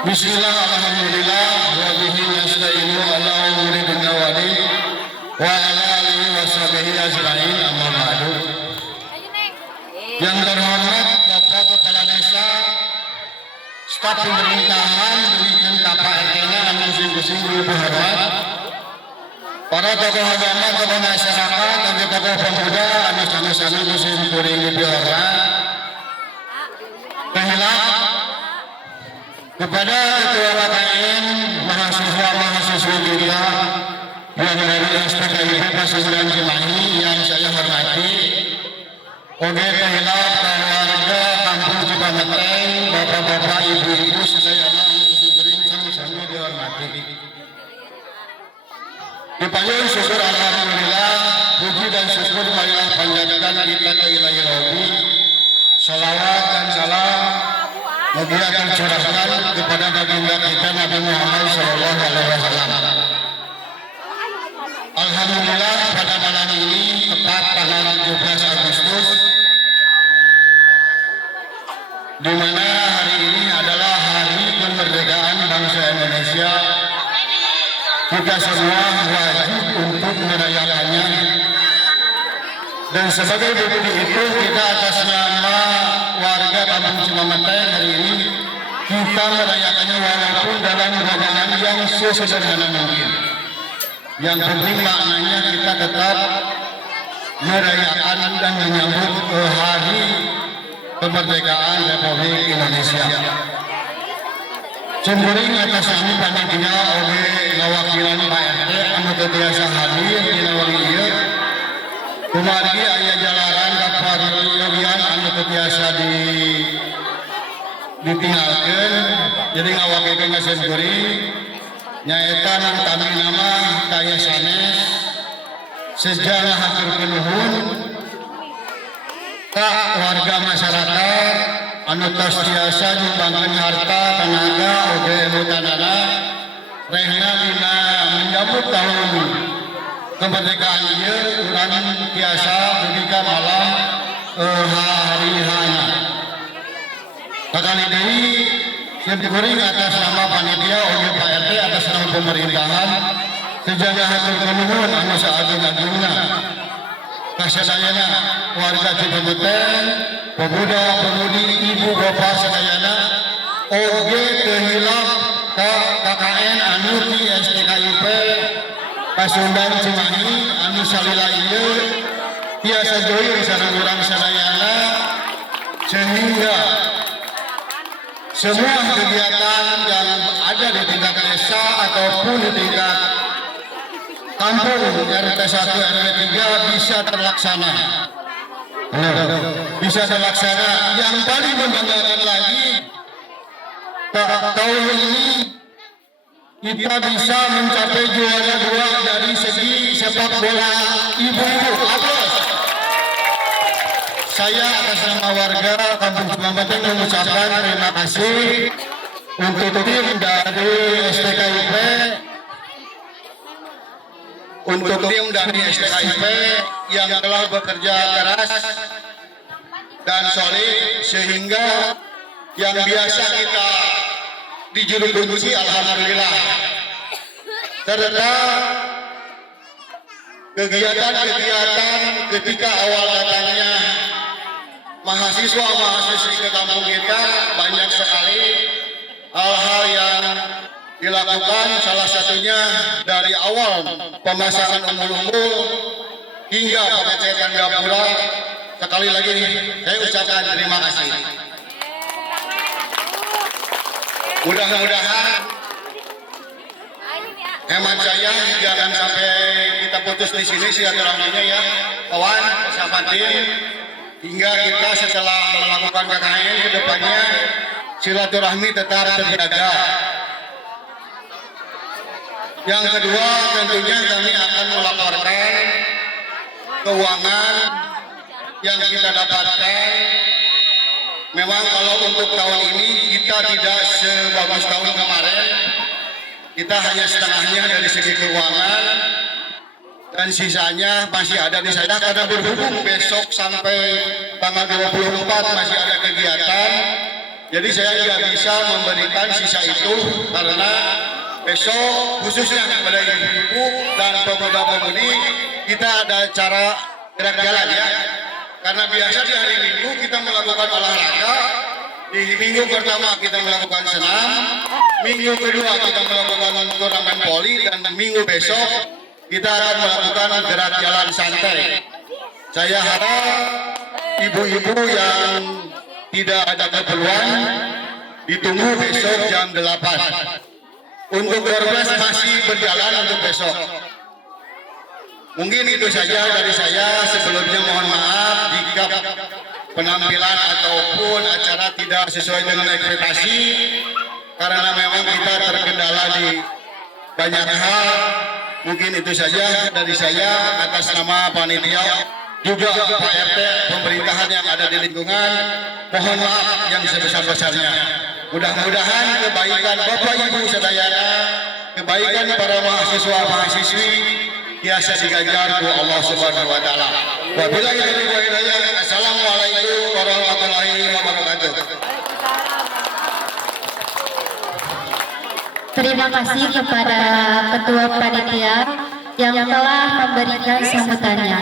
Bismillah, alhamdulillah, wa bihi nasta'inu ala umuri dunya wa din, wa ala alihi wa sahbihi ajma'in, amma ba'du. Yang terhormat Bapak Kepala Desa, staf pemerintahan, demikian KPRT-nya, anu sungguh-sungguh berhormat, para tokoh agama, tokoh masyarakat, dan tokoh pemuda, anu sama-sama musim kuring berhormat, kepada Ketua KKN, mahasiswa kita yang dari STKIP Pasuruan Cimahi yang saya hormati, oge tehilap keluarga Kampung Cipameteng, bapak-bapak, ibu-ibu, sedayana anu sibering sami-sami dihormati. Dipayung syukur alhamdulillah, puji dan syukur marilah panjatkan kita ke ilahi Rabbi, salawat dan salam Nabi akan curahkan kepada baginda kita Nabi Muhammad SAW. Alhamdulillah pada malam ini tepat tanggal 17 Agustus, di mana hari ini adalah hari kemerdekaan bangsa Indonesia. Kita semua wajib untuk merayakannya. Dan sebagai bukti itu kita atas nama warga Kampung Cipameteng hari ini kita merayakannya walaupun dalam rombongan yang sesederhana mungkin. Yang penting maknanya kita tetap merayakan dan menyambut hari kemerdekaan Republik Indonesia. Cemburing atas kami panitia oleh ngawakilan Pak RT anu tiasa hadir di nawali ieu. Kumargi aya jalaran kapariogian anu tiasa ditinggalkeun, jadi ngawakeun ka cemburing nyaeta nang kami nama kaya sanes sejarah haturkeun nuhun ka warga masyarakat anu tos tiasa nyumbangkeun harta, tenaga, oge ilmu tandana rehna dina menyambut tahun kemerdekaan ieu urang tiasa dugi ka malam hari-hana. Kakali deui cemburing atas nama panitia oge Pak RT atas nama pemerintahan sejaga haturkeun nuhun anu saagung-agungna kasadayana warga Cipameteng, pemuda-pemudi, ibu bapak sadayana oge tehilap ka KKN anu ti STKIP Pasundan Cimahi anu salila ieu tiasa joyong sareng urang sadayana sehingga semua kegiatan yang ada di tingkat desa ataupun di tingkat kampung RT 1 RW 3 bisa terlaksana. Bisa terlaksana. Yang paling membanggakan lagi, tahun ini kita bisa mencapai juara 2 dari segi sepak bola ibu-ibu. Aplaus. Saya atas nama warga Kampung Cipameteng mengucapkan terima kasih untuk tim dari STKIP, yang telah bekerja keras dan solid sehingga yang biasa kita dijuluki alhamdulillah, serta kegiatan-kegiatan ketika awal datangnya mahasiswa-mahasiswi ke kampung kita banyak sekali hal-hal yang dilakukan, salah satunya dari awal pemasangan umbul-umbul hingga pengecekan gapura. Sekali lagi saya ucapkan terima kasih. Mudah-mudahan hemat saya jangan sampai kita putus di sini silaturahminya ya, kawan, sahabat tim, hingga kita setelah melakukan KKN ke depannya silaturahmi tetap terjaga. Yang kedua tentunya kami akan melaporkan keuangan yang kita dapatkan. Memang kalau untuk tahun ini kita tidak sebagus tahun kemarin, kita hanya setengahnya dari segi keuangan dan sisanya masih ada di saya karena berhubung besok sampai tanggal 24 masih ada kegiatan. Jadi saya tidak bisa memberikan sisa itu karena besok khususnya kepada ibu-ibu dan pemuda-pemudi kita ada cara gerak jalan ya. Karena biasa di hari Minggu kita melakukan olahraga, di minggu pertama kita melakukan senam, minggu kedua kita melakukan turnamen voli, dan minggu besok kita akan melakukan gerak jalan santai. Saya harap ibu-ibu yang tidak ada keperluan ditunggu besok jam 8. Untuk ormas masih berjalan untuk besok. Mungkin itu saja dari saya. Sebelumnya mohon maaf jika penampilan ataupun acara tidak sesuai dengan ekspektasi, karena memang kita terkendala di banyak hal. Mungkin itu saja dari saya atas nama panitia, juga Pak RT, pemerintahan yang ada di lingkungan. Mohon maaf yang sebesar-besarnya. Mudah-mudahan kebaikan Bapak Ibu sedayana, kebaikan para mahasiswa mahasiswi biasa diganjar oleh Allah Subhanahu wa taala. Wabillahi taufiq wal hidayah. Assalamualaikum warahmatullahi wabarakatuh. Terima kasih kepada Ketua Panitia yang telah memberikan sambutannya.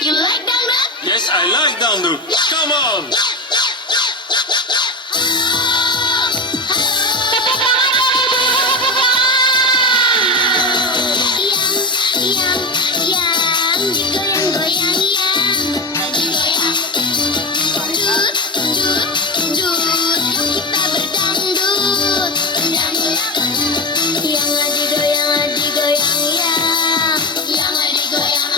You like dangdut? Yes, I like dangdut. Come on. Yang digoyang-goyang yang digoyang. Dut, dut, dut, yuk kita berdangdut, berdangdut. Yang digoyang yang digoyang yang. Yang digoyang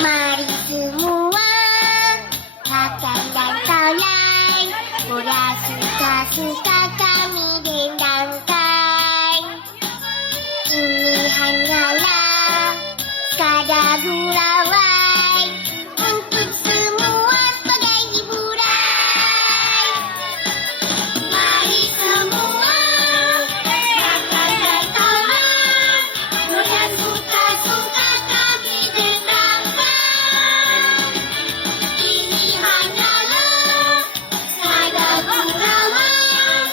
Mari semua makan dan tolong, pura suka-suka kami dendangkan. Ini hanyalah sekadar gurauan untuk semua sebagai hiburan. Mari semua makan dan tolong, pura suka-suka kami dendangkan. Ini hanyalah sekadar gurauan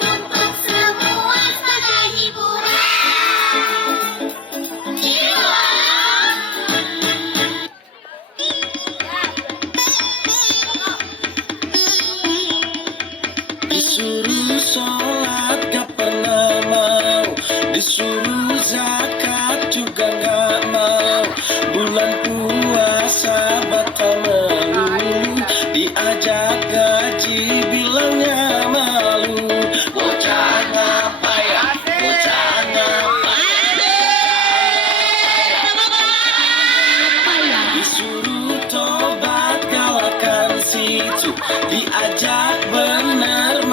untuk semua sebagai hiburan. Disuruh sholat gak pernah mau, disuruh zakat juga gak mau. Bulan puasa batal melulu, diajak gaji bilangnya malu. Bocah ngapain, bocah ngapain. Disuruh tobat galakan situ, diajak bener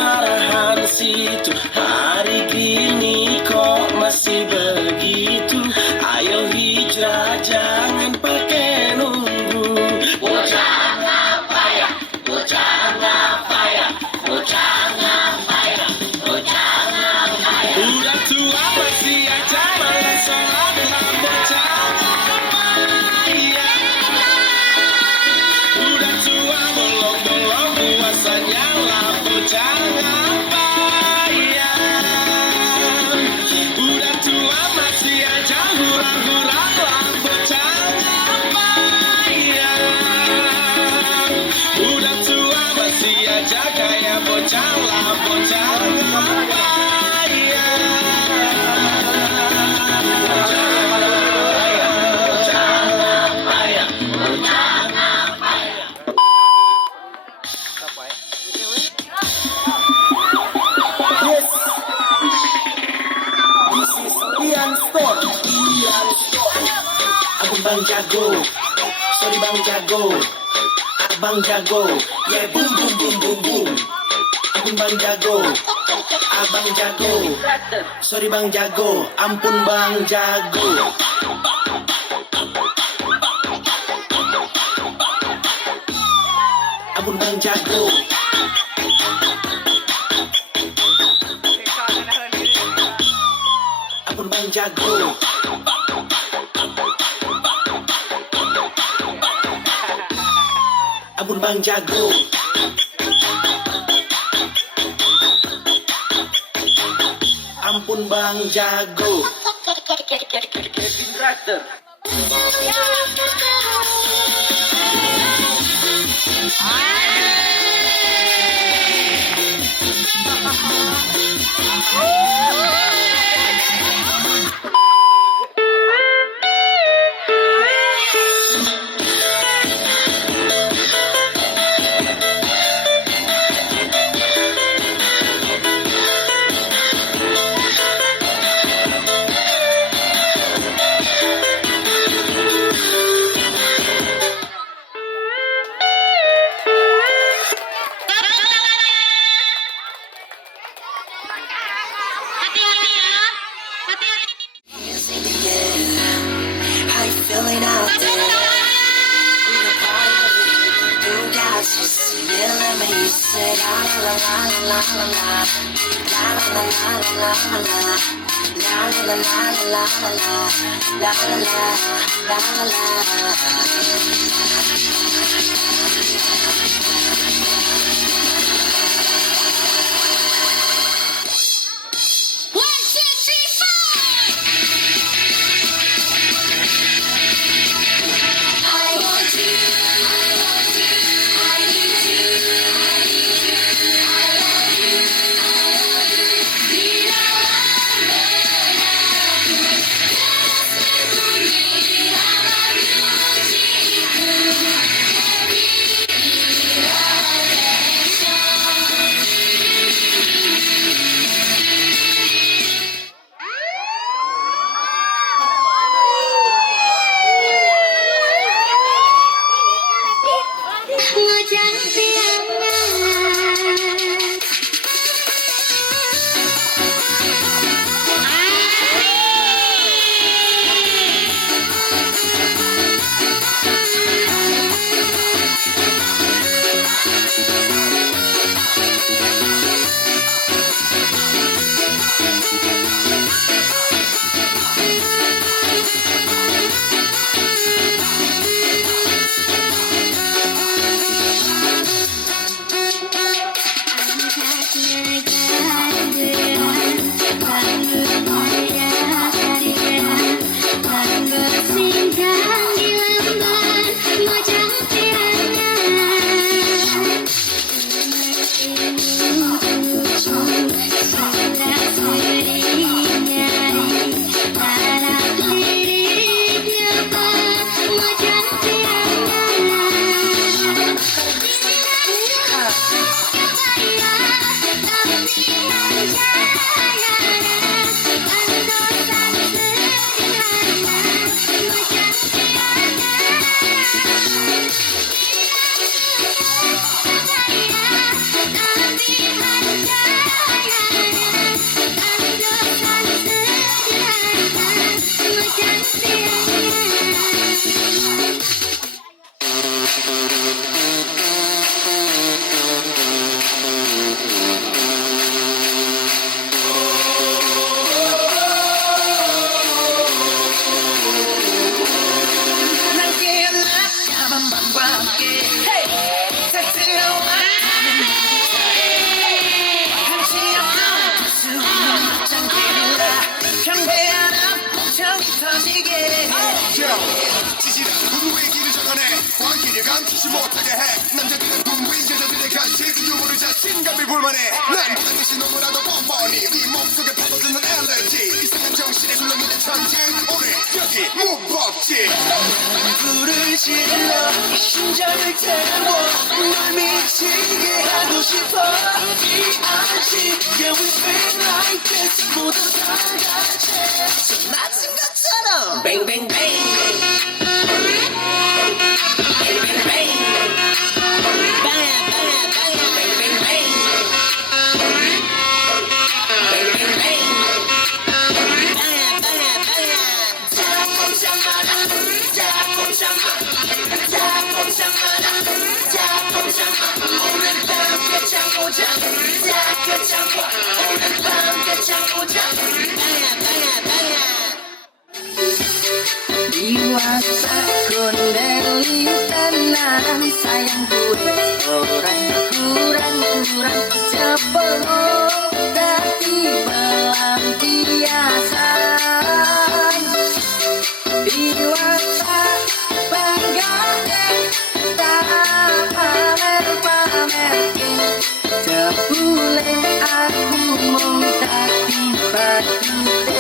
bocah ngapain? Udah tua masih aja hura-hura lah bocah ngapain? Udah tua masih aja kayak bocah lah bocah ngapain? Yes, this is Ian Stone. Abang Bang Jago, sorry Bang Jago, Abang Jago, yeah boom boom boom boom boom. Abang Bang Jago, Abang Jago, sorry Bang Jago, ampun Bang Jago. Ampun Bang Jago. Ampun Bang Jago. Ampun Bang Jago. Ampun Bang Jago. Kevin Raptor. Hati-hati ya. Hati-hati. How you feeling out there? We the party, you guys just see let me say la la la la la la la la la la la la la. La la la la la la la la la la Hati-hati. 감추지 못하게 해 남자들은 분위 여자들의 간식 유머를 자신감이 불만해 난 보는 듯이 너무나도 뻔뻔히 네 몸속에 파고드는 알레르기 이상한 정신에 굴러있는 천재 오늘 여기 무법지 불을 질러 심장을 태워 널 미치게 하고 싶어 D.I.G. Yeah we feel like this 모두 다 같이 저 맞은 것처럼 Bang bang bang Bang bang bang Bang bang bang Bang bang bang Bang bang bang Bang bang bang 자포자마라 자포자마 자포자마라 자포자마 오늘 밤 끝장 보자 다 끝장 봐 오늘 밤 끝장 보자 Bang bang bang Dewasa kondeli tenang sayang gue orang kurang cepelok tapi pelampiasan Dewasa bangga tak pamer jebule aku mau tapi patute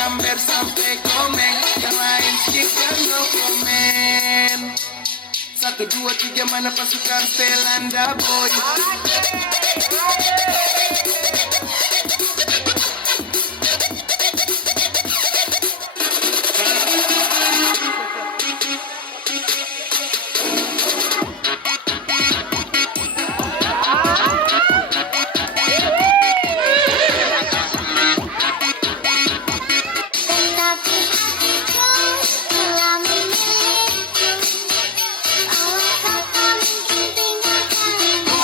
Hampir sampai komen yang lain skip dan no komen 1, 2, 3 mana pasukan Stelanda boy Tetapi hatiku telah memilihku. Allah tak mungkin tinggalkanmu.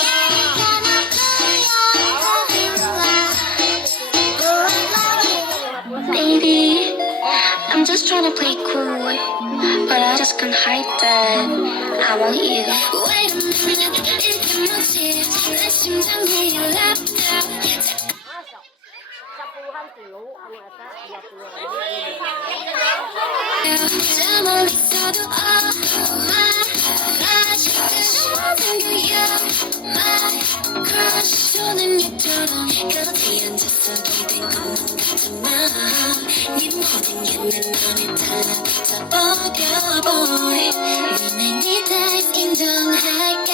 Jadikan aku yang terhilang. Buat lagi. Baby, I'm just trying to play cool, but I just can't hide that I want you. Wait a minute, 이게 뭐지? 내 심장 위에 laptop. 저 멀리 있어도 말하지 그래도 you my crush 손은 얘처럼 곁에 앉아서 기대 걷는 같잖아 네 모든 게 내 맘에 달라붙어 버려 boy Remain 네 다시 인정할게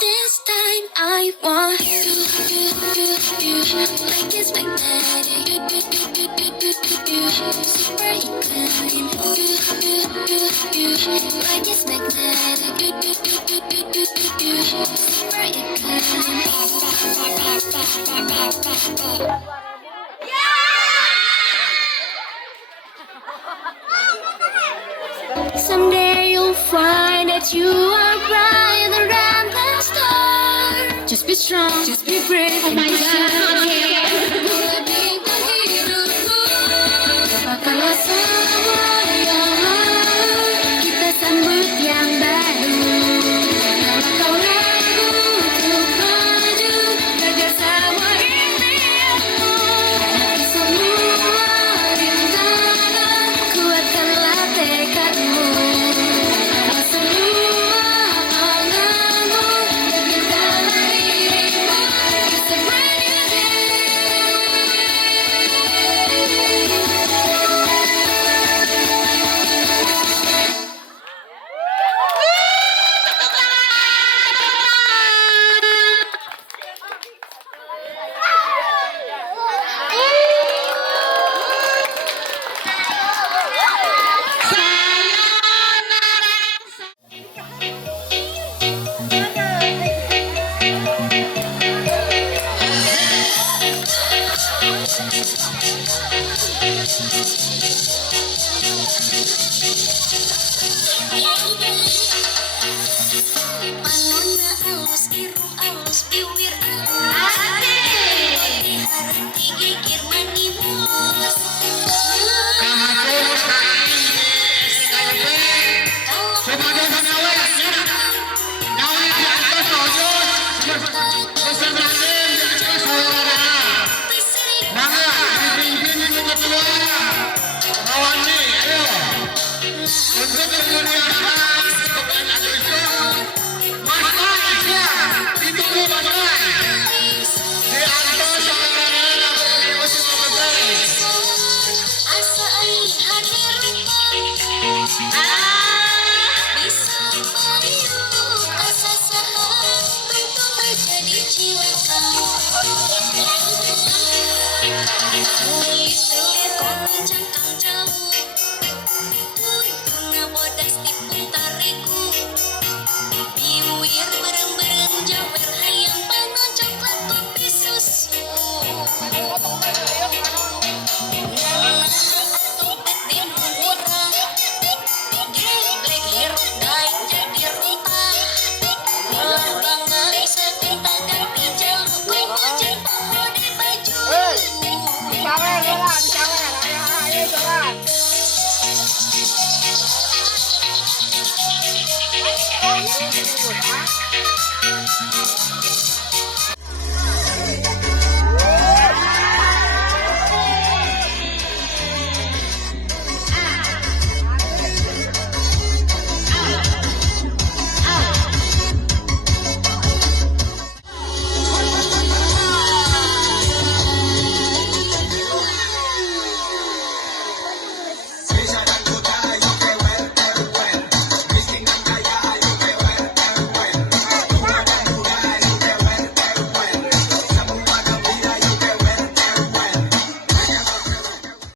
This time I want you like it's magnetic super eclair like it's magnetic super eclair Someday you'll find that you are brighter than the star. Just be strong, just be brave. Oh my God, Katakanlah semuanya, kita sambut yang baru. Kalau kau ragu untuk maju, jaga sama impianmu. Hadapi semua rintangan, kuatkanlah tekadmu. Karena semua anganmu, yakinkanlah dirimu. It's a brand new Malam halus Kulit selir konten cangkang jauh. Puna bodas tipung tariku. Biwir bareng-bareng jawer hayam panon coklat kopi susu. Petin murah. Geblek hiruk daing jadi runtah. Bangga isa kita ganti jalur kau ngojek pohon di baju. Ayo,